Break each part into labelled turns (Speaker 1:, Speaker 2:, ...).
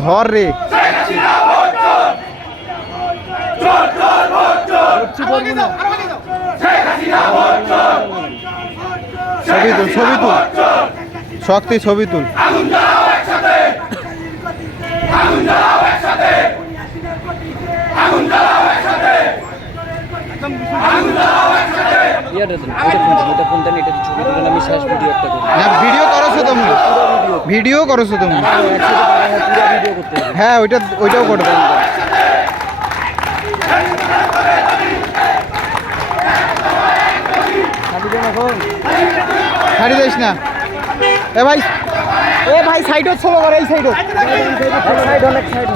Speaker 1: ধর রে। ছবি তুল ছবি তুল। শক্তি ছবি তুল।
Speaker 2: ইয়াটা দেন ওটা ফোন দেন ওটা ফোন দেন এটা ছবি তুলেন আমি শেষ ভিডিও একটা করি
Speaker 1: না ভিডিও করছ তুমি। ভিডিও করছ তুমি।
Speaker 2: ভিডিও করতে
Speaker 1: হ্যাঁ ওইটা ওইটাও করে। দাও
Speaker 2: খালি দেন এখন
Speaker 1: ছাড়ি দিস না। এ ভাই। এ ভাই সাইডত ছোলো করে এই সাইডত
Speaker 2: সাইড অনেক side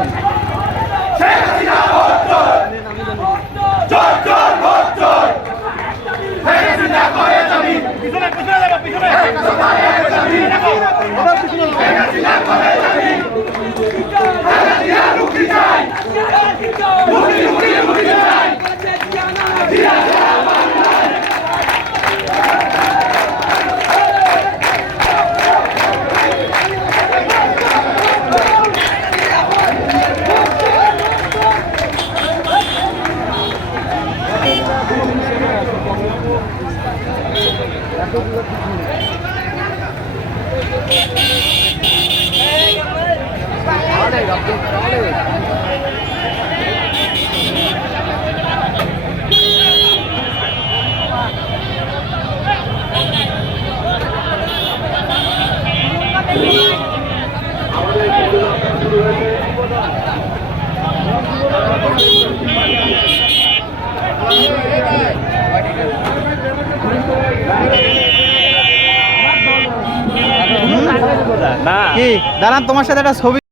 Speaker 2: Đó đây, đọc đi, đó đây. হন
Speaker 1: কি? দাঁড়ান তোমার সাথে একটা ছবি